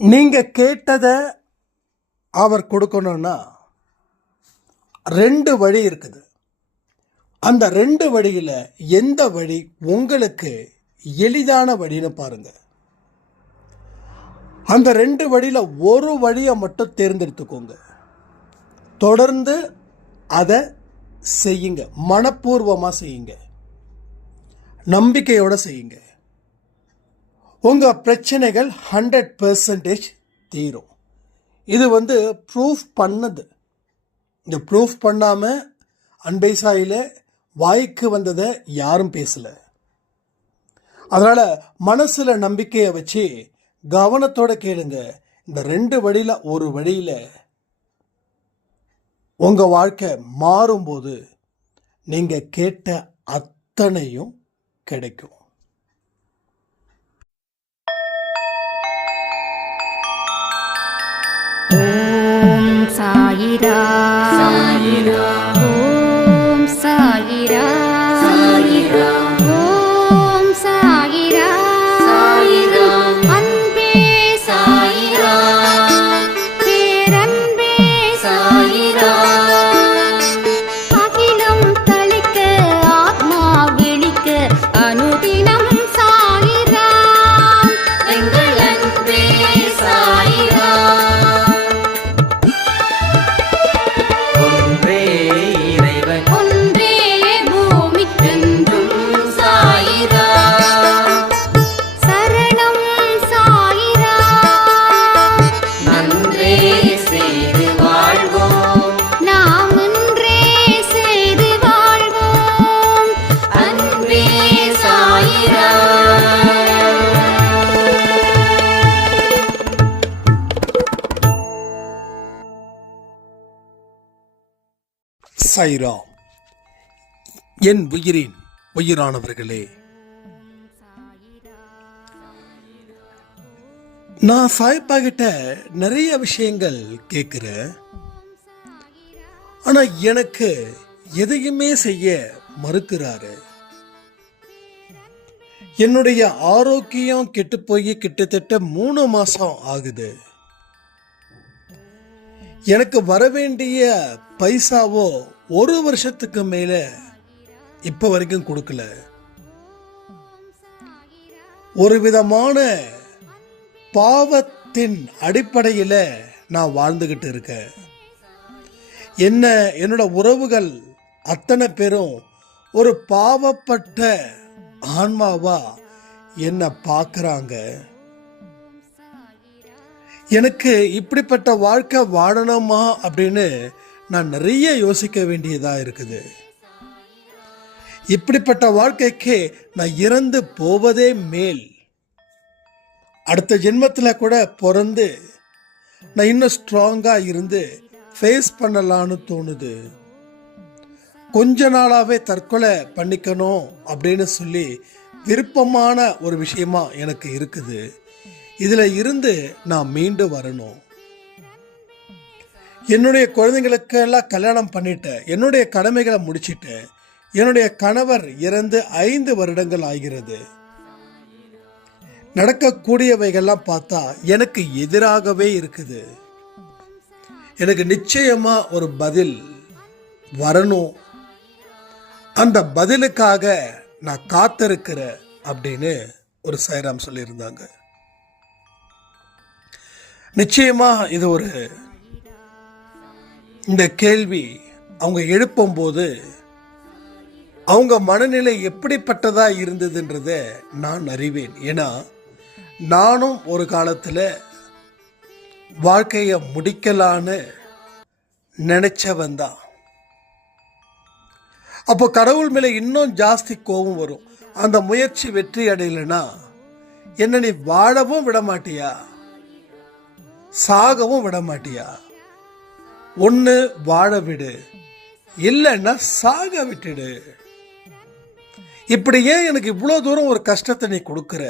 நீங்கள் கேட்டதை அவர் கொடுக்கணும்னா 2 வழி இருக்குது. அந்த 2 வழியில் எந்த வழி உங்களுக்கு எளிதான வழின்னு பாருங்கள். அந்த 2 வழியில் ஒரு வழியை மட்டும் தேர்ந்தெடுத்துக்கோங்க. தொடர்ந்து அதை செய்யுங்க, மனப்பூர்வமாக செய்யுங்க, நம்பிக்கையோடு செய்யுங்க. உங்கள் பிரச்சனைகள் 100% தீரும். இது ப்ரூஃப் பண்ணது. இந்த ப்ரூஃப் பண்ணாமல் அன்பை சாயில வாய்க்கு வந்ததை யாரும் பேசலை. அதனால் மனசில் நம்பிக்கையை வச்சு கவனத்தோடு கேளுங்க. இந்த 2 வழியில் ஒரு வழியில் உங்கள் வாழ்க்கை மாறும்போது நீங்கள் கேட்ட அத்தனையும் கிடைக்கும். ஓம் சாயிரா சாயிரா, ஓம் சாயிரா சாயிரா, ஓம் சாயிரா சாயிரா, அன்பே சாயிரா, பேரன்பே சாயிரா, அகிலம் தளிக்க ஆத்மா விழிக்க அனுதினம் சாயிரா, எங்கள் அன்பே சாயிரா. சாயிரா. என் உயிரின் உயிரானவர்களே, நான் சாய்ப்பா கிட்ட நிறைய விஷயங்கள் கேட்குறேன். ஆனால் எனக்கு எதையுமே செய்ய மறுக்கிறாரு. என்னுடைய ஆரோக்கியம் கெட்டு போய் கிட்டத்தட்ட 3 மாசம் ஆகுது. எனக்கு வர வேண்டிய பைசாவோ 1 வருஷத்துக்கு மேல இப்ப வரைக்கும் கொடுக்கல. ஒரு விதமான பாவத்தின் அடிப்படையில் நான் வாழ்ந்துகிட்டு இருக்கேன். என்னோட உறவுகள் அத்தனை பேரும் ஒரு பாவப்பட்ட ஆன்மாவா என்ன பார்க்குறாங்க. எனக்கு இப்படிப்பட்ட வாழ்க்கை வாழணுமா அப்படின்னு நான் நிறைய யோசிக்க வேண்டியதாக இருக்குது. இப்படிப்பட்ட வாழ்க்கைக்கு நான் இறந்து போவதே மேல். அடுத்த ஜென்மத்தில் கூட பிறந்து நான் இன்னும் ஸ்ட்ராங்காக இருந்து ஃபேஸ் பண்ணலான்னு தோணுது. கொஞ்ச நாளாகவே தற்கொலை பண்ணிக்கணும் அப்படின்னு சொல்லி விருப்பமான ஒரு விஷயமா எனக்கு இருக்குது. இதில் இருந்து நான் மீண்டு வரணும். என்னுடைய குழந்தைங்களுக்கெல்லாம் கல்யாணம் பண்ணிட்டேன். என்னுடைய கடமைகளை முடிச்சிட்டேன். என்னுடைய கணவர் இறந்து 5 வருடங்கள் ஆகிறது. நடக்கக்கூடியவைகள்லாம் பார்த்தா எனக்கு எதிராகவே இருக்குது. எனக்கு நிச்சயமா ஒரு பதில் வரணும். அந்த பதிலுக்காக நான் காத்திருக்கிறேன் அப்படின்னு ஒரு சாய்ராம் சொல்லியிருந்தாங்க. நிச்சயமா இது இந்த கேள்வி அவங்க எழுப்பும்போது அவங்க மனநிலை எப்படிப்பட்டதா இருந்ததுன்றத நான் அறிவேன். ஏன்னா நானும் ஒரு காலத்தில் வாழ்க்கையை முடிக்கலான்னு நினைச்சவன் தான். அப்போ கடவுள் மேலே இன்னும் ஜாஸ்தி கோபம் வரும். அந்த முயற்சி வெற்றி அடையலைன்னா என்ன நீ வாழவும் விட மாட்டியா, சாகவும் விட மாட்டியா? ஒன்று வாழ விடு, இல்லைன்னா சாக விட்டுடு. இப்படி ஏன் எனக்கு இவ்வளோ தூரம் ஒரு கஷ்டத்தை நீ கொடுக்குற?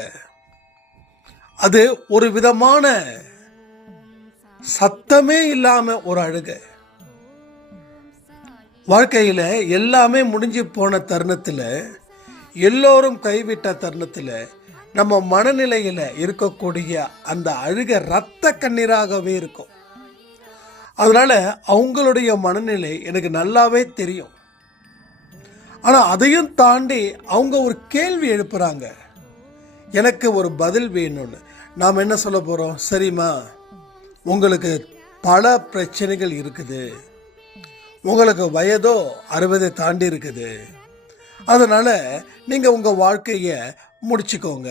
அது ஒரு விதமான சத்தமே இல்லாம ஒரு அழுகை. வாழ்க்கையில் எல்லாமே முடிஞ்சு போன தருணத்தில், எல்லோரும் கைவிட்ட தருணத்தில் நம்ம மனநிலையில் இருக்கக்கூடிய அந்த அழுக இரத்த கண்ணீராகவே இருக்கும். அதனால அவங்களுடைய மனநிலை எனக்கு நல்லாவே தெரியும். ஆனால் அதையும் தாண்டி அவங்க ஒரு கேள்வி எழுப்புறாங்க, எனக்கு ஒரு பதில் வேணும்னு. நாம் என்ன சொல்ல போகிறோம்? சரிம்மா, உங்களுக்கு பல பிரச்சனைகள் இருக்குது, உங்களுக்கு வயதோ 60 தாண்டி இருக்குது, அதனால் நீங்கள் உங்கள் வாழ்க்கையை முடிச்சுக்கோங்க,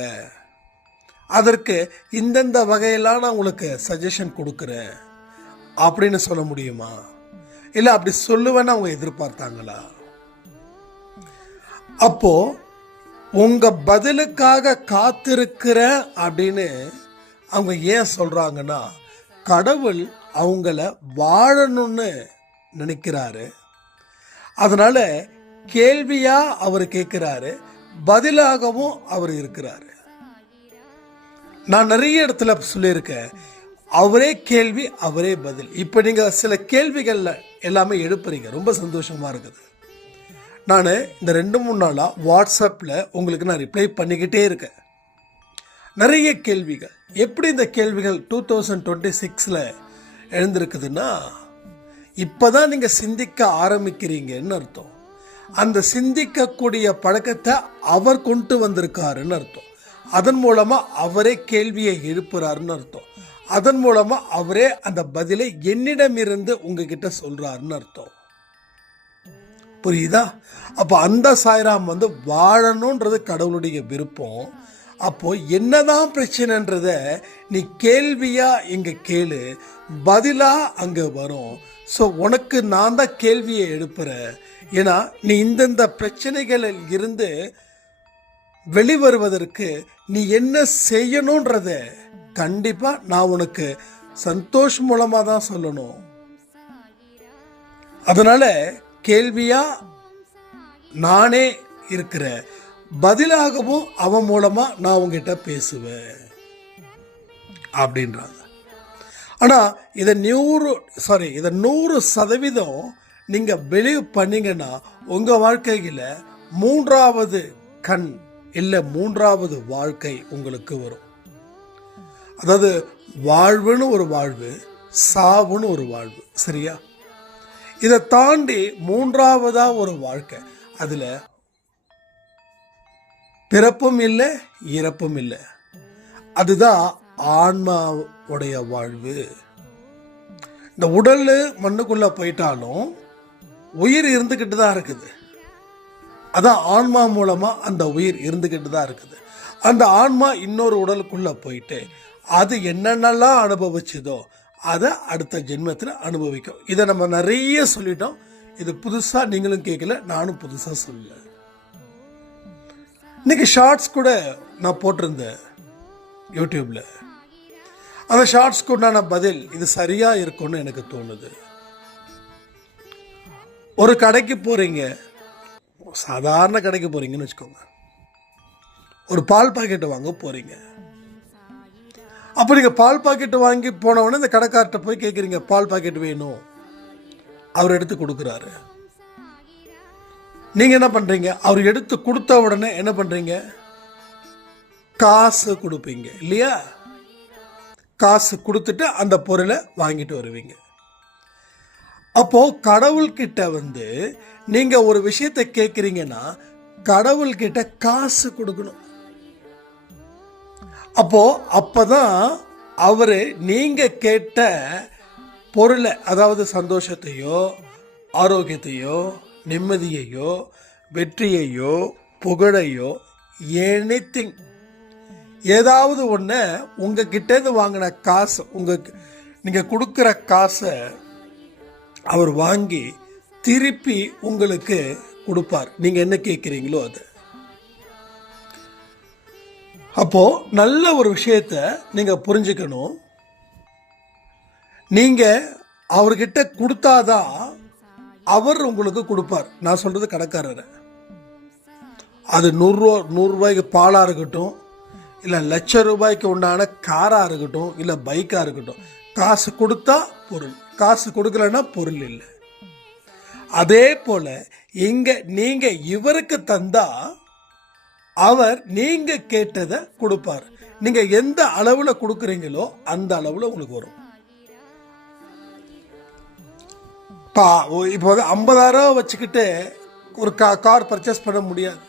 அதற்கு இந்தந்த வகையெல்லாம் நான் உங்களுக்கு சஜஷன் கொடுக்குறேன் அப்படின்னு சொல்ல முடியுமா? இல்லை அப்படி சொல்லுவேன்னு அவங்க எதிர்பார்த்தாங்களா? அப்போ உங்க பதிலுக்காக காத்திருக்கிற அப்படின்னு அவங்க ஏன் சொல்றாங்கன்னா, கடவுள் அவங்கள வாழணும்னு நினைக்கிறாரு. அதனால கேள்வியா அவர் கேட்கிறாரு, பதிலாகவும் அவர் இருக்கிறாரு. நான் நிறைய இடத்துல சொல்லியிருக்கேன், அவரே கேள்வி அவரே பதில். இப்போ நீங்கள் சில கேள்விகள்ல எல்லாமே எழுப்புறீங்க, ரொம்ப சந்தோஷமா இருக்குது. நான் இந்த 2-3 நாளாக வாட்ஸ்அப்பில் உங்களுக்கு நான் ரிப்ளை பண்ணிக்கிட்டே இருக்கேன். நிறைய கேள்விகள். எப்படி இந்த கேள்விகள் 2026 எழுந்திருக்குதுன்னா, இப்போ தான் நீங்கள் சிந்திக்க ஆரம்பிக்கிறீங்கன்னு அர்த்தம். அந்த சிந்திக்கக்கூடிய பழக்கத்தை அவர் கொண்டு வந்திருக்காருன்னு அர்த்தம். அதன் மூலமாக அவரே கேள்வியை எழுப்புறாருன்னு அர்த்தம். அதன் மூலமாக அவரே அந்த பதிலை என்னிடமிருந்து உங்ககிட்ட சொல்கிறாருன்னு அர்த்தம். புரியுதா? அப்போ அந்த சாய்ராம் வாழணுன்றது கடவுளுடைய விருப்பம். அப்போ என்னதான் பிரச்சனைன்றத நீ கேள்வியா இங்க கேளு, பதிலா அங்க வரும். ஸோ உனக்கு நான் தான் கேள்வியை எழுப்புறேன். ஏன்னா நீ இந்தந்த பிரச்சனைகளில் இருந்து வெளிவருவதற்கு நீ என்ன செய்யணுன்றத கண்டிப்பா நான் உனக்கு சந்தோஷ் மூலமா தான் சொல்லணும். அதனால கேள்வியா நானே இருக்கிற, பதிலாகவும் அவன் மூலமா நான் உங்ககிட்ட பேசுவேன் அப்படின்றாங்க. ஆனா இதை 100% நீங்க பிலீவ் பண்ணீங்கன்னா உங்க வாழ்க்கையில 3வது கண் இல்லை 3வது வாழ்க்கை உங்களுக்கு வரும். அதாவது வாழ்வுன்னு ஒரு வாழ்வு, சாவுன்னு ஒரு வாழ்வு. சரியா? இதை தாண்டி 3வதா ஒரு வாழ்க்கை, அதுல பிறப்பும் இல்லை இறப்பும் இல்லை. அதுதான் ஆன்மாவுடைய வாழ்வு. இந்த உடல் மண்ணுக்குள்ள போயிட்டாலும் உயிர் இருந்துகிட்டு தான் இருக்குது. அதான் ஆன்மா மூலமா அந்த உயிர் இருந்துகிட்டு தான் இருக்குது. அந்த ஆன்மா இன்னொரு உடலுக்குள்ள போயிட்டு அது என்னென்னலாம் அனுபவிச்சதோ அதை அடுத்த ஜென்மத்தில் அனுபவிக்கும். இதை நம்ம நிறைய சொல்லிட்டோம். இது புதுசா நீங்களும் கேட்கல, நானும் புதுசா சொல்லல. இன்னைக்கு ஷார்ட்ஸ் கூட நான் போட்டிருந்தேன் யூடியூப்ல. அந்த ஷார்ட்ஸ் கூட நான் பதில் இது சரியா இருக்கும்னு எனக்கு தோணுது. ஒரு கடைக்கு போறீங்க, சாதாரண கடைக்கு போறீங்கன்னு வச்சுக்கோங்க. ஒரு பால் பாக்கெட் வாங்க போறீங்க. அப்போ நீங்கள் பால் பாக்கெட் வாங்கி போனவொடனே இந்த கடைக்கார்ட்ட போய் கேட்குறீங்க, பால் பாக்கெட் வேணும். அவர் எடுத்து கொடுக்குறாரு. நீங்கள் என்ன பண்ணுறீங்க? அவர் எடுத்து கொடுத்த உடனே என்ன பண்ணுறீங்க? காசு கொடுப்பீங்க இல்லையா? காசு கொடுத்துட்டு அந்த பொருளை வாங்கிட்டு வருவீங்க. அப்போ கடவுள்கிட்ட நீங்கள் ஒரு விஷயத்தை கேட்குறீங்கன்னா கடவுள்கிட்ட காசு கொடுக்கணும். அப்பதான் அவரு நீங்க கேட்ட பொருளை, அதாவது சந்தோஷத்தையோ ஆரோக்கியத்தையோ நிம்மதியையோ வெற்றியையோ புகழையோ எனிதிங் ஏதாவது ஒன்று உங்ககிட்டேருந்து வாங்கின காசு, நீங்க கொடுக்குற காசை அவர் வாங்கி திருப்பி உங்களுக்கு கொடுப்பார். நீங்க என்ன கேட்குறீங்களோ அது. அப்போ நல்ல ஒரு விஷயத்த நீங்க புரிஞ்சுக்கணும். நீங்க அவர்கிட்ட கொடுத்தாதான் அவர் உங்களுக்கு கொடுப்பார். நான் சொல்றது கடைக்காரர். அது 100 ரூபாய்க்கு பாலா இருக்கட்டும், இல்லை ₹1,00,000 உண்டான காரா இருக்கட்டும், இல்லை பைக்கா இருக்கட்டும், காசு கொடுத்தா பொருள், காசு கொடுக்கலன்னா பொருள் இல்லை. அதே போல இங்க நீங்க இவருக்கு தந்தா அவர் நீங்க கேட்டதை கொடுப்பார். நீங்க எந்த அளவுல கொடுக்குறீங்களோ அந்த அளவுல உங்களுக்கு வரும். இப்போ வந்து 50,000 வச்சுக்கிட்டு ஒரு கார் பர்ச்சேஸ் பண்ண முடியாது.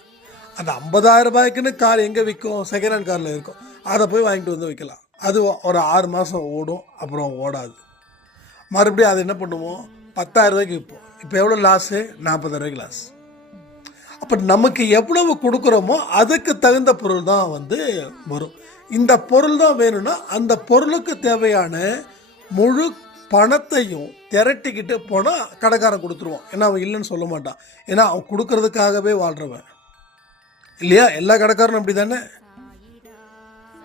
அந்த 50,000 ரூபாய்க்குன்னு கார் எங்கே விற்கும்? செகண்ட் ஹேண்ட் காரில் இருக்கும். அதை போய் வாங்கிட்டு வந்து வைக்கலாம். அது ஒரு 6 மாதம் ஓடும், அப்புறம் ஓடாது. மறுபடியும் அது என்ன பண்ணுவோம்? 10,000 ரூபாய்க்கு விற்போம். இப்போ எவ்வளோ லாஸு? 40,000 ரூபாய்க்கு லாஸ். அப்போ நமக்கு எவ்வளவு கொடுக்குறோமோ அதுக்கு தகுந்த பொருள் தான் வந்து வரும். இந்த பொருள் தான் வேணும்னா அந்த பொருளுக்கு தேவையான முழு பணத்தையும் திரட்டிக்கிட்டு போனால் கடைக்காரன் கொடுத்துருவான். ஏன்னா அவன் இல்லைன்னு சொல்ல மாட்டான். ஏன்னா அவன் கொடுக்கறதுக்காகவே வாழ்கிறவன் இல்லையா? எல்லா கடைக்காரனும் அப்படி தானே.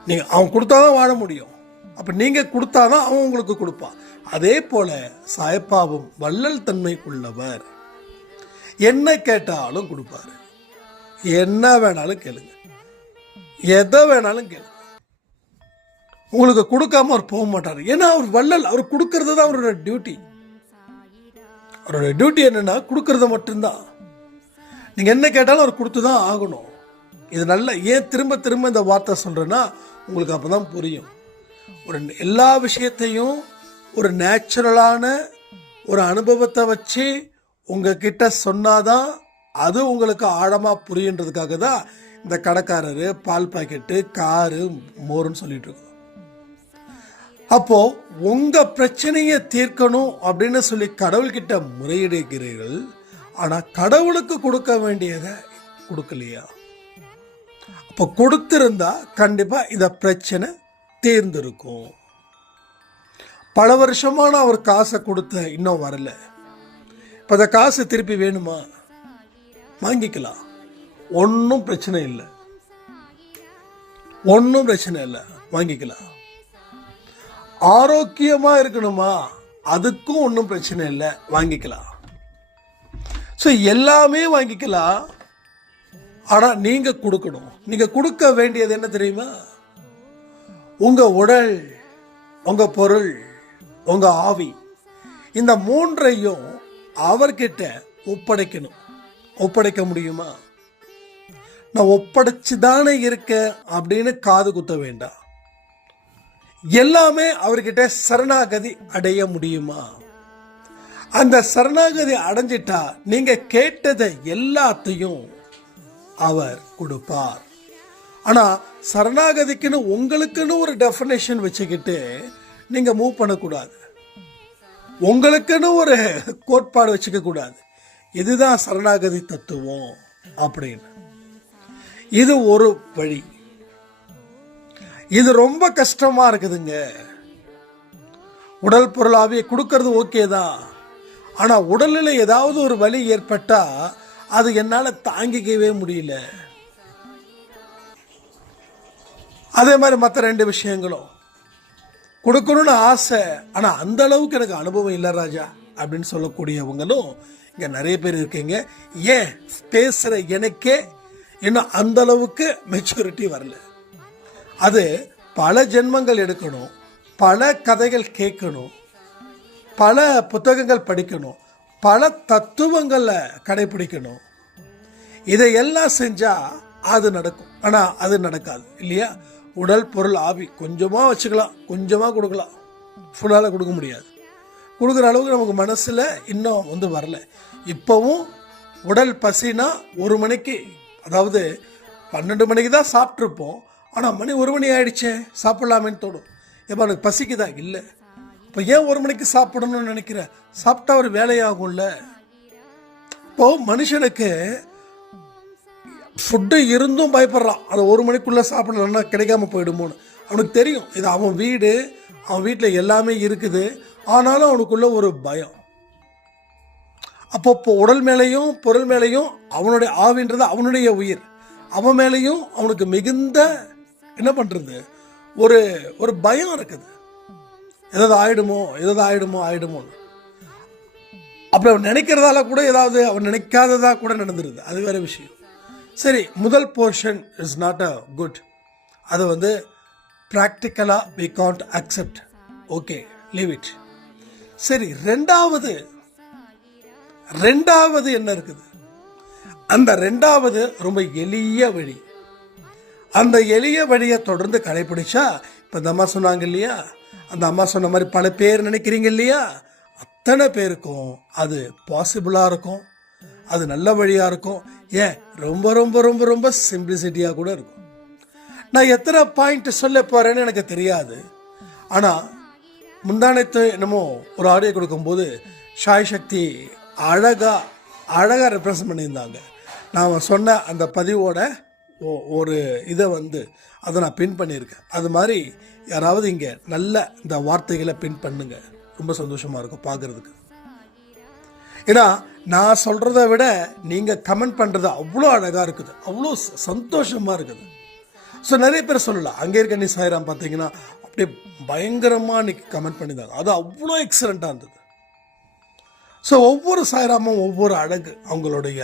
நீங்கள் அவன் கொடுத்தாதான் வாழ முடியும். அப்போ நீங்கள் கொடுத்தாதான் அவன் உங்களுக்கு கொடுப்பான். அதே போல சாயப்பாவும் வள்ளல் தன்மைக்குள்ளவர். என்ன கேட்டாலும் கொடுப்பாரு. என்ன வேணாலும் கேளுங்க, எதை வேணாலும் கேளுங்க. உங்களுக்கு கொடுக்காம அவர் போக மாட்டார். ஏன்னா அவர் வள்ளல். அவர் கொடுக்கறது தான் அவரோட டியூட்டி. அவரோட டியூட்டி என்னன்னா கொடுக்கறது மட்டும்தான். நீங்க என்ன கேட்டாலும் அவர் கொடுத்து தான் ஆகணும். இது நல்ல ஏன் திரும்ப திரும்ப இந்த வார்த்தை சொல்றேன்னா உங்களுக்கு அப்பதான் புரியும். ஒரு எல்லா விஷயத்தையும் ஒரு நேச்சுரலான ஒரு அனுபவத்தை வச்சு உங்ககிட்ட சொன்னாதான் அது உங்களுக்கு ஆழமா புரியுன்றதுக்காக தான் இந்த கடைக்காரரு பால் பாக்கெட்டு காரு மோருன்னு சொல்லிட்டு இருக்கோம். அப்போ உங்க பிரச்சனையை தீர்க்கணும் அப்படின்னு சொல்லி கடவுள்கிட்ட முறையிடுகிறீர்கள். ஆனா கடவுளுக்கு கொடுக்க வேண்டியதை கொடுக்கலையா? அப்போ கொடுத்திருந்தா கண்டிப்பா இந்த பிரச்சனை தீர்ந்திருக்கும். பல வருஷமான அவர் காசை கொடுத்த இன்னும் வரல. இப்போ அந்த காசு திருப்பி வேணுமா? வாங்கிக்கலாம். ஒன்றும் பிரச்சனை இல்லை, ஒன்றும் பிரச்சனை இல்லை, வாங்கிக்கலாம். ஆரோக்கியமா இருக்கணுமா? அதுக்கும் ஒன்றும் பிரச்சனை இல்லை, வாங்கிக்கலாம். ஸோ எல்லாமே வாங்கிக்கலாம். ஆனால் நீங்க கொடுக்கணும். நீங்க கொடுக்க வேண்டியது என்ன தெரியுமா? உங்க உடல், உங்க பொருள், உங்க ஆவி, இந்த மூன்றையும் அவர்கிட்ட ஒப்படைக்கணும். ஒப்படைக்க முடியுமா? நான் ஒப்படைச்சுதானே இருக்கேன் அப்படின்னு காது குத்த வேண்டாம். எல்லாமே அவர்கிட்ட சரணாகதி அடைய முடியுமா? அந்த சரணாகதி அடைஞ்சிட்டா நீங்க கேட்டதை எல்லாத்தையும் அவர் கொடுப்பார். ஆனா சரணாகதிக்குன்னு உங்களுக்குன்னு ஒரு டெஃபினேஷன் வச்சுக்கிட்டு நீங்க மூவ் பண்ணக்கூடாது. உங்களுக்குன்னு ஒரு கோட்பாடு வச்சுக்க கூடாது. இதுதான் சரணாகதி தத்துவம் அப்படின்னு. இது ஒரு வழி. இது ரொம்ப கஷ்டமா இருக்குதுங்க. உடல் பொருள் ஆவியை கொடுக்கறது ஓகே தான். ஆனா உடல்ல ஏதாவது ஒரு வலி ஏற்பட்டா அது என்னால தாங்கிக்கவே முடியல. அதே மாதிரி மற்ற 2 விஷயங்களும் கொடுக்கணும்னு ஆசை, ஆனா அந்த அளவுக்கு எனக்கு அனுபவம் இல்லை ராஜா அப்படின்னு சொல்லக்கூடியவங்களும் இங்க நிறைய பேர் இருக்கீங்க. ஏன் பேசுற எனக்கே இன்னும் அந்த அளவுக்கு மெச்சூரிட்டி வரல. அது பல ஜென்மங்கள் எடுக்கணும், பல கதைகள் கேட்கணும், பல புத்தகங்கள் படிக்கணும், பல தத்துவங்களை கடைபிடிக்கணும். இதையெல்லாம் செஞ்சா அது நடக்கும். ஆனா அது நடக்காது இல்லையா? உடல் பொருள் ஆவி கொஞ்சமா வச்சுக்கலாம், கொஞ்சமா கொடுக்கலாம், ஃபுல்லால கொடுக்க முடியாது. கொடுக்குற அளவுக்கு நமக்கு மனசுல இன்னும் வந்து வரல. இப்பவும் உடல் பசினா 1 மணிக்கு, அதாவது 12 மணிக்கு தான் சாப்பிட்ருப்போம். ஆனால் மணி 1 மணி ஆயிடுச்சே, சாப்பிடலாமேன்னு தோணும். எப்போ எனக்கு பசிக்குதா? இல்லை. இப்போ ஏன் 1 மணிக்கு சாப்பிடணும்னு நினைக்கிறேன்? சாப்பிட்டா ஒரு வேலையாகும்ல. இப்போ மனுஷனுக்கு ஃபுட்டு இருந்தும் பயப்படுறான். அதை 1 மணிக்குள்ளே சாப்பிடலன்னா கிடைக்காம போயிடுமோன்னு. அவனுக்கு தெரியும் இது அவன் வீடு, அவன் வீட்டில் எல்லாமே இருக்குது. ஆனாலும் அவனுக்குள்ள ஒரு பயம். அப்போ உடல் மேலேயும் பொருள் மேலேயும் அவனுடைய ஆவின்றது அவனுடைய உயிர், அவன் மேலேயும் அவனுக்கு மிகுந்த என்ன பண்றது ஒரு ஒரு பயம் இருக்குது. ஏதாவது ஆயிடுமோ. அப்படி அவன் நினைக்கிறதால கூட ஏதாவது அவன் நினைக்காததா கூட நடந்துருது. அது வேற விஷயம். சரி, முதல் portion is not a good. அது வந்து ப்ராக்டிக்கலா we can't accept. Okay, leave it. சரி, ரெண்டாவது என்ன இருக்குது? அந்த ரெண்டாவது ரொம்ப எளிய வழி. அந்த எளிய வழியை தொடர்ந்து கடைபிடிச்சா, இப்போ இந்த அம்மா சொன்னாங்க இல்லையா, அந்த அம்மா சொன்ன மாதிரி பல பேர் நினைக்கிறீங்க இல்லையா, அத்தனை பேருக்கும் அது பாசிபிளாக இருக்கும், அது நல்ல வழியாக இருக்கும். ஏன் ரொம்ப ரொம்ப ரொம்ப ரொம்ப சிம்பிளிசிட்டியாக கூட இருக்கும். நான் எத்தனை பாயிண்ட் சொல்ல போகிறேன்னு எனக்கு தெரியாது. ஆனால் முந்தானத்து என்னமோ ஒரு ஆடியோ கொடுக்கும்போது சாய் சக்தி அழகாக ரெப்ரசன்ட் பண்ணியிருந்தாங்க. நான் சொன்ன அந்த பதிவோட ஒரு இதை அதை நான் பின் பண்ணியிருக்கேன். அது மாதிரி யாராவது இங்கே நல்ல இந்த வார்த்தைகளை பின் பண்ணுங்க, ரொம்ப சந்தோஷமாக இருக்கும் பார்க்குறதுக்கு. ஏன்னா நான் சொல்கிறத விட நீங்கள் கமெண்ட் பண்ணுறது அவ்வளோ அழகாக இருக்குது, அவ்வளோ சந்தோஷமாக இருக்குது. ஸோ நிறைய பேர் சொல்லலாம், அங்கே இருக்க நீ சாய்ராம் பார்த்தீங்கன்னா அப்படியே பயங்கரமாக இன்னைக்கு கமெண்ட் பண்ணியிருந்தாங்க, அது அவ்வளோ எக்ஸலண்ட்டாக இருந்தது. ஸோ ஒவ்வொரு சாய்ராமும் ஒவ்வொரு அழகு, அவங்களுடைய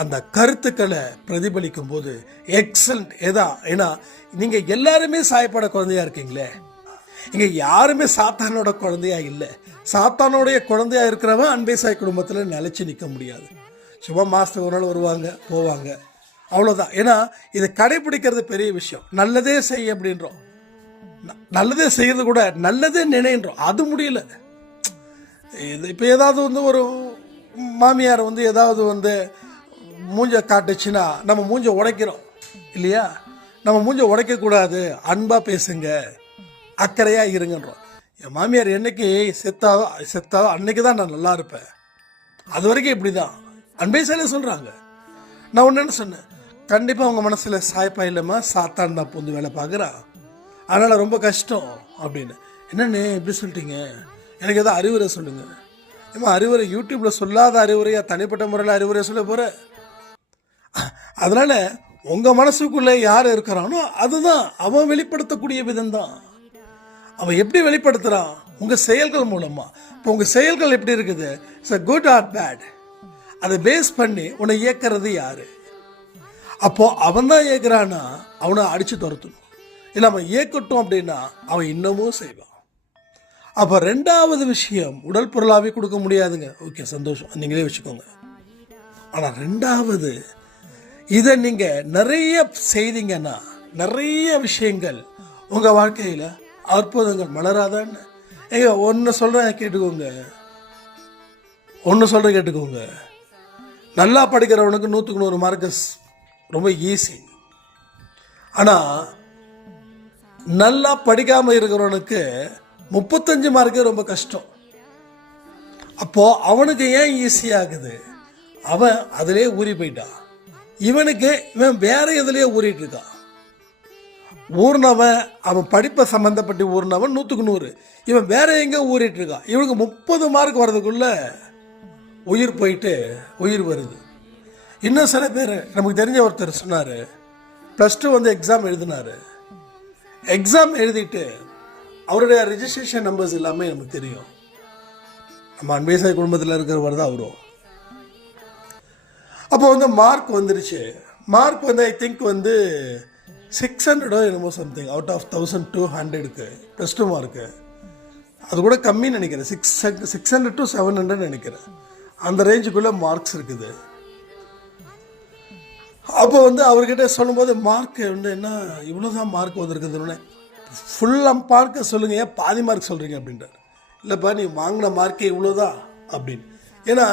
அந்த கருத்துக்களை பிரதிபலிக்கும் போது எக்ஸலண்ட். ஏன்னா நீங்கள் எல்லாருமே சாயப்பட குழந்தையா இருக்கீங்களே, இங்கே யாருமே சாத்தானோட குழந்தையா இல்லை. சாத்தானோடைய குழந்தையா இருக்கிறவன் அன்பே சாய் குடும்பத்தில் நிலைச்சி நிற்க முடியாது. சும்மா மாதத்துக்கு ஒரு நாள் வருவாங்க போவாங்க, அவ்வளோதான். ஏன்னா இதை கடைபிடிக்கிறது பெரிய விஷயம். நல்லதே செய்ய அப்படின்றோம், நல்லதே செய்யறது கூட நல்லதே நினைன்றோம், அது முடியல. இது இப்போ ஏதாவது ஒரு மாமியார் ஏதாவது மூஞ்ச காட்டுச்சுன்னா நம்ம மூஞ்ச உடைக்கிறோம் இல்லையா. நம்ம மூஞ்ச உடைக்கக்கூடாது, அன்பாக பேசுங்க, அக்கறையாக இருங்கன்றோம். என் மாமியார் என்னைக்கு செத்தாதோ அன்னைக்கு தான் நான் நல்லா இருப்பேன், அது வரைக்கும் இப்படி தான் அன்பே சாயில சொல்கிறாங்க. நான் ஒன்றுன்னு சொன்னேன், கண்டிப்பாக உங்கள் மனசில் சாய்ப்பா இல்லைம்மா, சாத்தான் தான் பொந்து வேலை பார்க்குறான், அதனால் ரொம்ப கஷ்டம் அப்படின்னு. என்னென்னு எப்படி சொல்லிட்டீங்க, எனக்கு எதாவது அறிவுரை சொல்லுங்கள். ஏமா அறிவுரை யூடியூப்பில் சொல்லாத அறிவுரையா தனிப்பட்ட முறையில் அறிவுரை சொல்ல போகிற? அதனால் உங்கள் மனசுக்குள்ளே யார் இருக்கிறானோ அதுதான் அவன் வெளிப்படுத்தக்கூடிய விதம்தான். அவன் எப்படி வெளிப்படுத்துகிறான்? உங்கள் செயல்கள் மூலமாக. இப்போ உங்கள் செயல்கள் எப்படி இருக்குது, இட்ஸ் குட் ஆர் பேட், அதை பேஸ் பண்ணி உன்னை இயக்கிறது யார்? அப்போது அவன் தான் இயக்குறான்னா அவனை அடித்து துரத்தணும். இல்லை அவன் இயக்கட்டும் அப்படின்னா அவன் இன்னமும் செய்வான். அப்போ ரெண்டாவது விஷயம், உடல் பொருளாகவே கொடுக்க முடியாதுங்க, ஓகே சந்தோஷம், நீங்களே வச்சுக்கோங்க. ஆனால் ரெண்டாவது, இதை நீங்கள் நிறைய செய்தீங்கன்னா நிறைய விஷயங்கள் உங்கள் வாழ்க்கையில் அற்புதங்கள் மலராதான்னு. ஏங்க ஒன்று சொல்கிறேன் கேட்டுக்கோங்க, கேட்டுக்கோங்க. நல்லா படிக்கிறவனுக்கு 100க்கு 100 மார்க்கு ரொம்ப ஈஸி. ஆனால் நல்லா படிக்காமல் இருக்கிறவனுக்கு 35 மார்க்கு ரொம்ப கஷ்டம். அப்போது அவனுக்கு ஏன் ஈஸியாகுது? அவன் அதிலே ஊறி போயிட்டான். இவன் வேற எதுலேயே ஊறிட்டு இருக்கான். ஊர்னவன் அவன் படிப்பை சம்மந்தப்பட்டு ஊர்னவன் 100க்கு 100, இவன் வேற எங்கே ஊறிட்டு இருக்கான். இவனுக்கு 30 மார்க் வர்றதுக்குள்ள உயிர் போயிட்டு உயிர் வருது. இன்னும் சில பேர், நமக்கு தெரிஞ்ச ஒருத்தர் சொன்னார், +2 எக்ஸாம் எழுதினார். எக்ஸாம் எழுதிட்டு அவருடைய ரிஜிஸ்ட்ரேஷன் நம்பர்ஸ் எல்லாமே நமக்கு தெரியும். நம்ம அன்பே சாய் குடும்பத்தில் இருக்கிறவர் தான் அவரும். அப்போ மார்க் வந்துருச்சு. மார்க் ஐ திங்க் 600 என்னமோ சம்திங் அவுட் ஆஃப் 1200க்கு +2 மார்க்கு. அது கூட கம்மின்னு நினைக்கிறேன், 600 to 700 நினைக்கிறேன், அந்த ரேஞ்சுக்குள்ளே மார்க்ஸ் இருக்குது. அப்போ அவர்கிட்ட சொல்லும்போது மார்க் என்ன இவ்வளோதான் மார்க் வந்திருக்குதுன்னு, ஃபுல்லாக மார்க்கை சொல்லுங்கள், ஏன் பாதி மார்க் சொல்கிறீங்க அப்படின்றார். இல்லைப்பா நீ வாங்கின மார்க்கே இவ்வளோதான் அப்படின்னு. ஏன்னா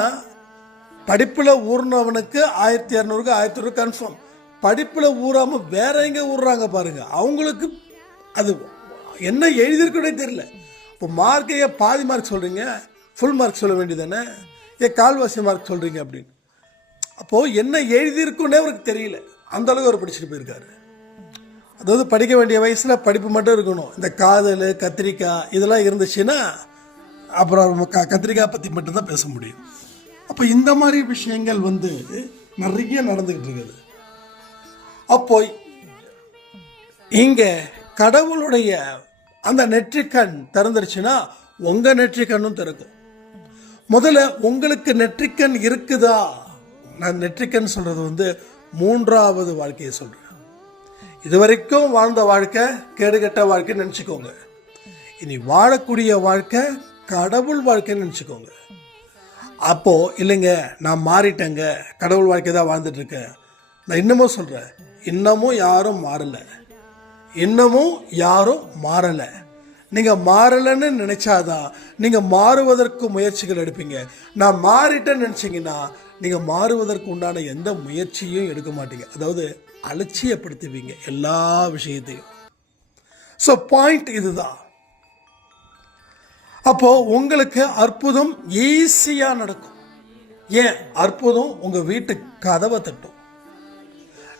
படிப்பில் ஊர்னவனுக்கு 1200க்கு 1200 கன்ஃபார்ம். படிப்பில் ஊறாமல் வேற எங்கே ஊறுறாங்க பாருங்கள், அவங்களுக்கு அது என்ன எழுதியிருக்கே தெரியல. இப்போ மார்க்கையே பாதி மார்க் சொல்கிறீங்க, ஃபுல் மார்க் சொல்ல வேண்டியதானே, ஏன் கால்வாசி மார்க் சொல்கிறீங்க அப்படின்னு. அப்போது என்ன எழுதியிருக்குன்னே அவருக்கு தெரியல, அந்தளவுக்கு அவர் படிச்சுட்டு போயிருக்காரு. அதாவது படிக்க வேண்டிய வயசில் படிப்பு மட்டும் இருக்கணும். இந்த காதல் கத்திரிக்காய் இதெல்லாம் இருந்துச்சுன்னா அப்புறம் கத்திரிக்காய் பற்றி மட்டும்தான் பேச முடியும். அப்போ இந்த மாதிரி விஷயங்கள் நிறைய நடந்துக்கிட்டு இருக்குது. அப்போ இங்கே கடவுளுடைய அந்த நெற்றிக்கண் திறந்துருச்சுன்னா உங்கள் நெற்றிக்கண்ணும் திறக்கும். முதல்ல உங்களுக்கு நெற்றிக்கண் இருக்குதா? நான் நெற்றிக்கண் சொல்கிறது 3வது வாழ்க்கையை சொல்கிறேன். இதுவரைக்கும் வாழ்ந்த வாழ்க்கை கேடுகட்ட வாழ்க்கைன்னு நினச்சிக்கோங்க. இனி வாழக்கூடிய வாழ்க்கை கடவுள் வாழ்க்கைன்னு நினச்சிக்கோங்க. அப்போது இல்லைங்க நான் மாறிட்டேங்க, கடவுள் வாழ்க்கை தான் வாழ்ந்துட்டுருக்கேன். நான் இன்னமும் சொல்கிறேன், இன்னமும் யாரும் மாறலை. இன்னமும் யாரும் மாறலை. நீங்கள் மாறலைன்னு நினைச்சாதான் நீங்கள் மாறுவதற்கு முயற்சிகள் எடுப்பீங்க. நான் மாறிட்டேன்னு நினச்சிங்கன்னா நீங்கள் மாறுவதற்கு உண்டான எந்த முயற்சியும் எடுக்க மாட்டீங்க. அதாவது அலட்சியப்படுத்துவீங்க எல்லா விஷயத்தையும். ஸோ பாயிண்ட் இதுதான். அப்போ உங்களுக்கு அற்புதம் ஈஸியாக நடக்கும். ஏன்? அற்புதம் உங்கள் வீட்டு கதவை தட்டும்.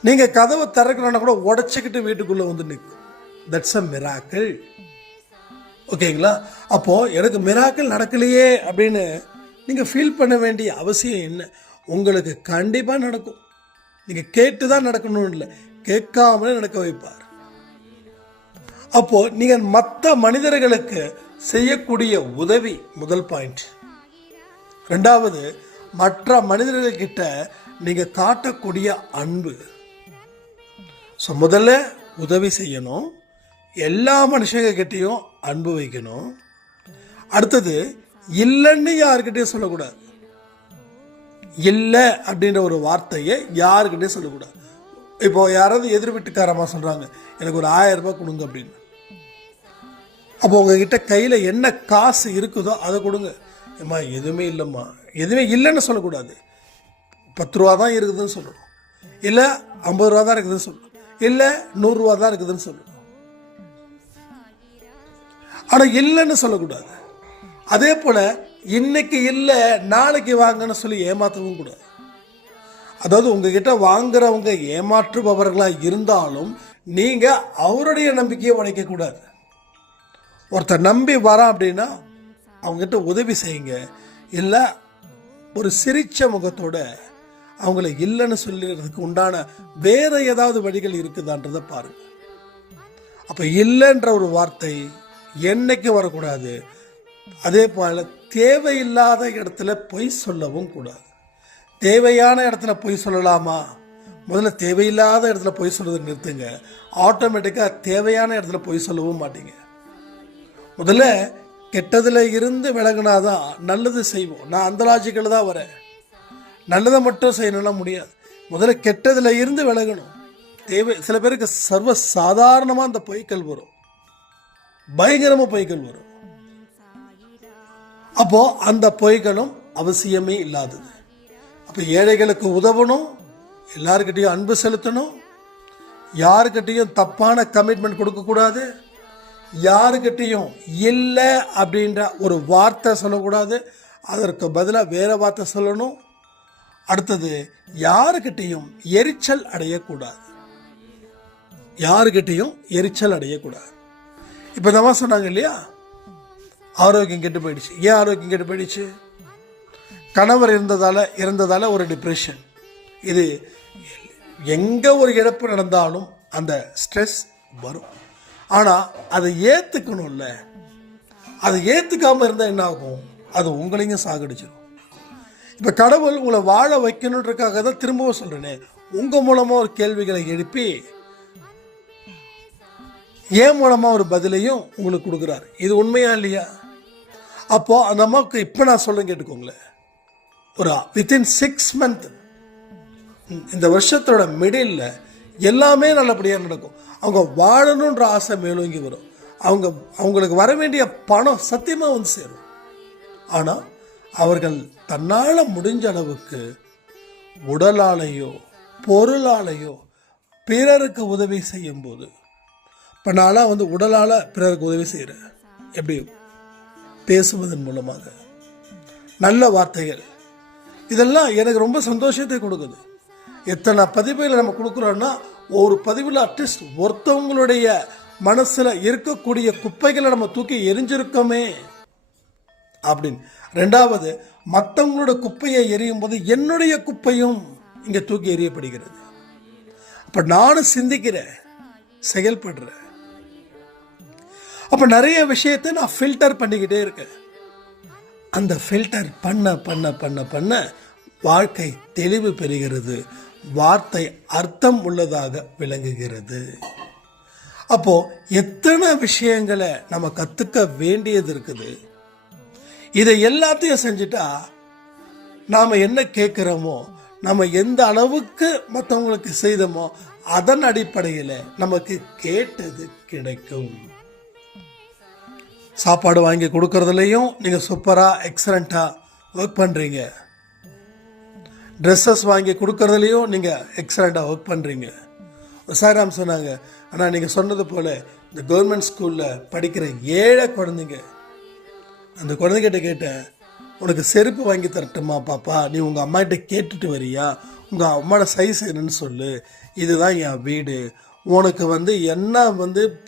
நீங்கள் கதவை திறக்கணும்னா கூட உடச்சிக்கிட்டு வீட்டுக்குள்ளே வந்து நிற்கும். That's a miracle. ஓகேங்களா? அப்போது எனக்கு மிராக்கிள் நடக்கலையே அப்படின்னு நீங்கள் ஃபீல் பண்ண வேண்டிய அவசியம் என்ன? உங்களுக்கு கண்டிப்பாக நடக்கும். நீங்கள் கேட்டு தான் நடக்கணும்னு இல்லை, கேட்காமலே நடக்க வைப்பார். அப்போது நீங்கள் மற்ற மனிதர்களுக்கு செய்யக்கூடிய உதவி முதல் பாயிண்ட். ரெண்டாவது, மற்ற மனிதர்கள்கிட்ட நீங்கள் காட்டக்கூடிய அன்பு. ஸோ முதல்ல உதவி செய்யணும், எல்லா மனுஷங்கக்கிட்டையும் அன்பு வைக்கணும். அடுத்தது, இல்லைன்னு யாருக்கிட்டையும் சொல்லக்கூடாது. இல்லை அப்படின்ற ஒரு வார்த்தையை யாருக்கிட்டையும் சொல்லக்கூடாது. இப்போ யாராவது எதிர் வீட்டுக்காரமாக சொல்கிறாங்க, எனக்கு ஒரு 1000 ரூபாய் கொடுங்க அப்படின்னு. அப்போ உங்ககிட்ட கையில் என்ன காசு இருக்குதோ அதை கொடுங்க. ஏம்மா எதுவுமே இல்லைம்மா, எதுவுமே இல்லைன்னு சொல்லக்கூடாது. 10 ரூபா தான் இருக்குதுன்னு சொல்லணும், இல்லை 50 ரூபா தான் இருக்குதுன்னு சொல்லணும், இல்லை 100 ரூபா தான் இருக்குதுன்னு சொல்லணும். ஆனால் இல்லைன்னு சொல்லக்கூடாது. அதே போல் இன்னைக்கு இல்லை நாளைக்கு வாங்கன்னு சொல்லி ஏமாற்றவும் கூடாது. அதாவது உங்ககிட்ட வாங்குறவங்க ஏமாற்றுபவர்களாக இருந்தாலும் நீங்கள் அவருடைய நம்பிக்கையை உடைக்கக்கூடாது. ஒருத்தர் நம்பி வரான் அப்படின்னா அவங்ககிட்ட உதவி செய்யுங்க. இல்லை ஒரு சிரிச்ச முகத்தோட அவங்கள இல்லைன்னு சொல்லிடுறதுக்கு உண்டான வேற ஏதாவது வழிகள் இருக்குதான்றதை பாருங்க. அப்போ இல்லைன்ற ஒரு வார்த்தை என்னைக்கு வரக்கூடாது. அதே போல் தேவையில்லாத இடத்துல பொய் சொல்லவும் கூடாது. தேவையான இடத்துல பொய் சொல்லலாமா? முதல்ல தேவையில்லாத இடத்துல பொய் சொல்றதை நிறுத்துங்க. ஆட்டோமேட்டிக்காக தேவையான இடத்துல பொய் சொல்லவும் மாட்டீங்க. முதல்ல கெட்டதில் இருந்து விலகினாதான் நல்லது செய்வோம். நான் அந்த லாஜிக்கில் தான் வரேன். நல்லதை மட்டும் செய்யணும்னா முடியாது. முதல்ல கெட்டதில் இருந்து விலகணும். சில பேருக்கு சர்வ சாதாரணமாக அந்த பொய்கள் வரும், பயங்கரமாக பொய்கள் வரும். அப்போ அந்த பொய்களும் அவசியமே இல்லாதது. அப்போ ஏழைகளுக்கு உதவணும், எல்லாருக்கிட்டையும் அன்பு செலுத்தணும், யாருக்கிட்டையும் தப்பான கமிட்மெண்ட் கொடுக்கக்கூடாது, யாருக்கிட்டையும் இல்லை அப்படின்ற ஒரு வார்த்தை சொல்லக்கூடாது, அதற்கு பதிலாக வேற வார்த்தை சொல்லணும். அடுத்தது, யாருக்கிட்டையும் எரிச்சல் அடையக்கூடாது. யாருக்கிட்டையும் எரிச்சல் அடையக்கூடாது. இப்போ நம்ம சொன்னாங்க இல்லையா, ஆரோக்கியம் கெட்டு போயிடுச்சு. ஏன் ஆரோக்கியம் கெட்டு போயிடுச்சு? கணவர் இறந்ததால ஒரு டிப்ரெஷன். இது எங்கே ஒரு இழப்பு நடந்தாலும் அந்த ஸ்ட்ரெஸ் வரும். ஆனால் அதை ஏற்றுக்கணும்ல. அதை ஏற்றுக்காமல் இருந்தால் என்ன ஆகும்? அது உங்களையும் சாகடிச்சிடும். இப்போ கடவுள் உங்களை வாழ வைக்கணுன்றக்காக தான் திரும்பவும் சொல்கிறேனே, உங்கள் மூலமாக ஒரு கேள்விகளை எழுப்பி ஏன் மூலமாக ஒரு பதிலையும் உங்களுக்கு கொடுக்குறாரு. இது உண்மையா இல்லையா? அப்போது அந்த அம்மாவுக்கு இப்போ நான் சொல்ல கேட்டுக்கோங்களேன், ஒரு வித்தின் 6 months இந்த வருஷத்தோட மிடில் எல்லாமே நல்லபடியாக நடக்கும். அவங்க வாழணுன்ற ஆசை மேலோங்கி வரும். அவங்களுக்கு வர வேண்டிய பணம் சத்தியமாக வந்து சேரும். ஆனால் அவர்கள் தன்னால் முடிஞ்ச அளவுக்கு உடலாலேயோ பொருளாலேயோ பிறருக்கு உதவி செய்யும் போது, இப்போ நான்லாம் உடலால் பிறருக்கு உதவி செய்கிறேன். எப்படி? பேசுவதன் மூலமாக, நல்ல வார்த்தைகள், இதெல்லாம் எனக்கு ரொம்ப சந்தோஷத்தை கொடுக்குது. எத்தனை பதிவுகளை நம்ம கொடுக்குறோன்னா, ஒரு பதிவில் அட்லீஸ்ட் ஒருத்தவங்களுடைய மனசில் இருக்கக்கூடிய குப்பைகளை நம்ம தூக்கி எரிஞ்சிருக்கோமே அப்படின்னு. ரெண்டாவது, மற்றவங்களோட குப்பையை எரியும் போது என்னுடைய குப்பையும் இங்கே தூக்கி எறியப்படுகிறது. அப்போ நானும் சிந்திக்கிறேன், செயல்படுறேன். அப்போ நிறைய விஷயத்தை நான் ஃபில்டர் பண்ணிக்கிட்டே இருக்கேன். அந்த ஃபில்டர் பண்ண பண்ண பண்ண பண்ண வாழ்க்கை தெளிவு பெறுகிறது, வார்த்தை அர்த்தம் உள்ளதாக விளங்குகிறது. அப்போ எத்தனை விஷயங்களை நம்ம கற்றுக்க வேண்டியது இருக்குது. இதை எல்லாத்தையும் செஞ்சுட்டா நாம் என்ன கேட்குறோமோ, நம்ம எந்த அளவுக்கு மற்றவங்களுக்கு செய்தோமோ அதன் அடிப்படையில் நமக்கு கேட்டது கிடைக்கும். சாப்பாடு வாங்கி கொடுக்கறதுலையும் நீங்கள் சூப்பராக எக்ஸலண்ட்டாக ஒர்க் பண்ணுறீங்க. ட்ரெஸ்ஸஸ் வாங்கி கொடுக்கறதுலையும் நீங்கள் எக்ஸலண்ட்டாக ஒர்க் பண்ணுறீங்க. சாய்ராம் சொன்னாங்க, ஆனால் நீங்கள் சொன்னது போல் இந்த கவர்மெண்ட் ஸ்கூலில் படிக்கிற ஏழை குழந்தைங்க, அந்த குழந்தைகிட்ட கேட்டேன், உனக்கு செருப்பு வாங்கி தரட்டுமா பாப்பா, நீ உங்கள் அம்மாகிட்ட கேட்டுட்டு வரியா, உங்கள் அம்மாவோட சைஸ் என்னன்னு சொல்லு, இதுதான் என் வீடு, உனக்கு என்ன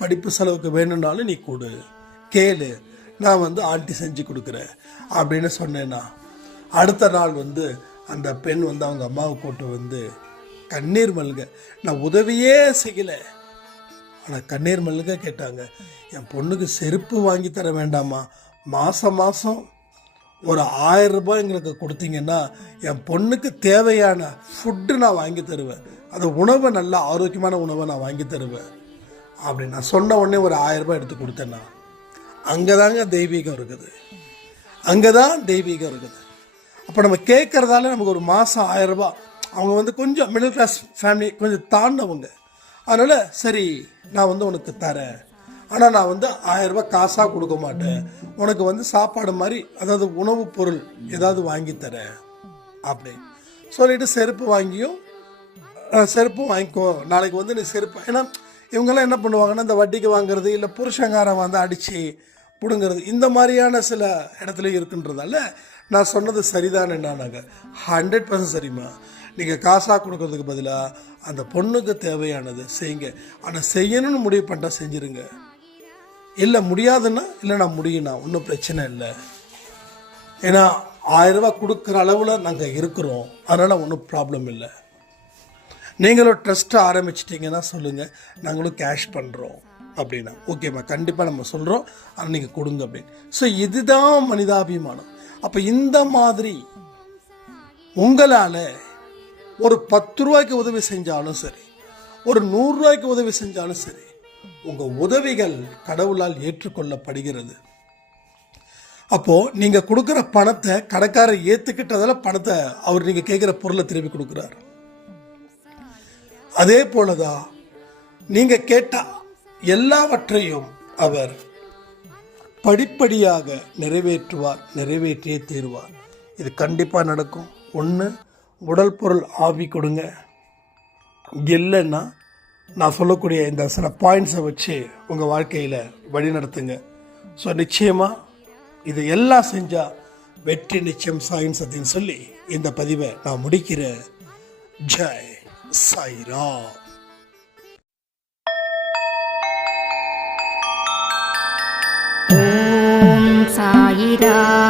படிப்பு செலவுக்கு வேணும்னாலும் நீ கொடு, கேளு, நான் ஆண்டி செஞ்சு கொடுக்குறேன் அப்படின்னு சொன்னேன்னா, அடுத்த நாள் அந்த பெண் அவங்க அம்மாவை கூட்டு கண்ணீர் மல்க, நான் உதவியே செய்யலை, ஆனால் கண்ணீர் மல்க கேட்டாங்க, என் பொண்ணுக்கு செருப்பு வாங்கி தர வேண்டாமா, மாதம் மாதம் ஒரு 1000 ரூபாய் எங்களுக்கு கொடுத்தீங்கன்னா என் பொண்ணுக்கு தேவையான ஃபுட்டு நான் வாங்கி தருவேன், அந்த உணவை நல்ல ஆரோக்கியமான உணவை நான் வாங்கி தருவேன் அப்படி நான் சொன்ன உடனே ஒரு 1000 ரூபாய் எடுத்து கொடுத்தேன்னா, அங்கே தாங்க தெய்வீகம் இருக்குது, அங்கே தான் தெய்வீகம் இருக்குது. அப்போ நம்ம கேட்குறதால நமக்கு ஒரு மாதம் 1000 ரூபாய், அவங்க கொஞ்சம் மிடில் கிளாஸ் ஃபேமிலி, கொஞ்சம் தாண்டவங்க, அதனால் சரி நான் உனக்கு தரேன், ஆனால் நான் 1000 ரூபாய் காசாக கொடுக்க மாட்டேன், உனக்கு சாப்பாடு மாதிரி, அதாவது உணவுப் பொருள் ஏதாவது வாங்கி தரேன் அப்படி சொல்லிட்டு செருப்பும் வாங்கிக்கோ, நாளைக்கு நீ செருப்பு, ஏன்னா இவங்கெல்லாம் என்ன பண்ணுவாங்கன்னா, இந்த வட்டிக்கு வாங்குறது இல்லை புருஷங்காரன் அடித்து பிடுங்கிறது, இந்த மாதிரியான சில இடத்துல இருக்குன்றதால நான் சொன்னது சரிதான் என்னாங்க, 100% சரிம்மா, நீங்கள் காசாக கொடுக்கறதுக்கு பதிலாக அந்த பொண்ணுக்கு தேவையானது செய்யுங்க, ஆனால் செய்யணும்னு முடிவு பண்ணிட்டா செஞ்சுருங்க, இல்லை முடியாதுன்னா இல்லை நான் முடியும்னா ஒன்றும் பிரச்சனை இல்லை, ஏன்னா 1000 ரூபாய் கொடுக்குற அளவில் நாங்கள் இருக்கிறோம், அதனால் ஒன்றும் ப்ராப்ளம் இல்லை, நீங்களும் ட்ரஸ்ட்டை ஆரம்பிச்சிட்டிங்கன்னா சொல்லுங்கள், நாங்களும் கேஷ் பண்ணுறோம் அப்படின்னா ஓகேம்மா, கண்டிப்பாக நம்ம சொல்கிறோம், ஆனால் நீங்கள் கொடுங்க அப்படின்னு. ஸோ இதுதான் மனிதாபிமானம். அப்போ இந்த மாதிரி உங்களால் ஒரு 10 ரூபாய்க்கு உதவி செஞ்சாலும் சரி, ஒரு 100 ரூபாய்க்கு உதவி செஞ்சாலும் சரி, உங்கள் உதவிகள் கடவுளால் ஏற்றுக்கொள்ளப்படுகிறது. அப்போது நீங்கள் கொடுக்குற பணத்தை கடைக்காரர் ஏற்றுக்கிட்டதில் பணத்தை அவர் நீங்கள் கேட்குற பொருளை திருப்பி கொடுக்குறாரு. அதே போலதான் நீங்கள் கேட்ட எல்லாவற்றையும் அவர் படிப்படியாக நிறைவேற்றுவார், நிறைவேற்றியே தீருவார். இது கண்டிப்பாக நடக்கும். ஒன்று, உடல் பொருள் ஆவி கொடுங்க, இல்லைன்னா நான் சொல்லக்கூடிய இந்த சில பாயிண்ட்ஸை வச்சு உங்கள் வாழ்க்கையில் வழி நடத்துங்க. ஸோ நிச்சயமாக இது எல்லாம் செஞ்சால் வெற்றி நிச்சயம் சாயின் சத்தின்னு சொல்லி இந்த பதிவை நான் முடிக்கிறேன். ஜெய் சாய்ராம். ஓம் சாயிராம்.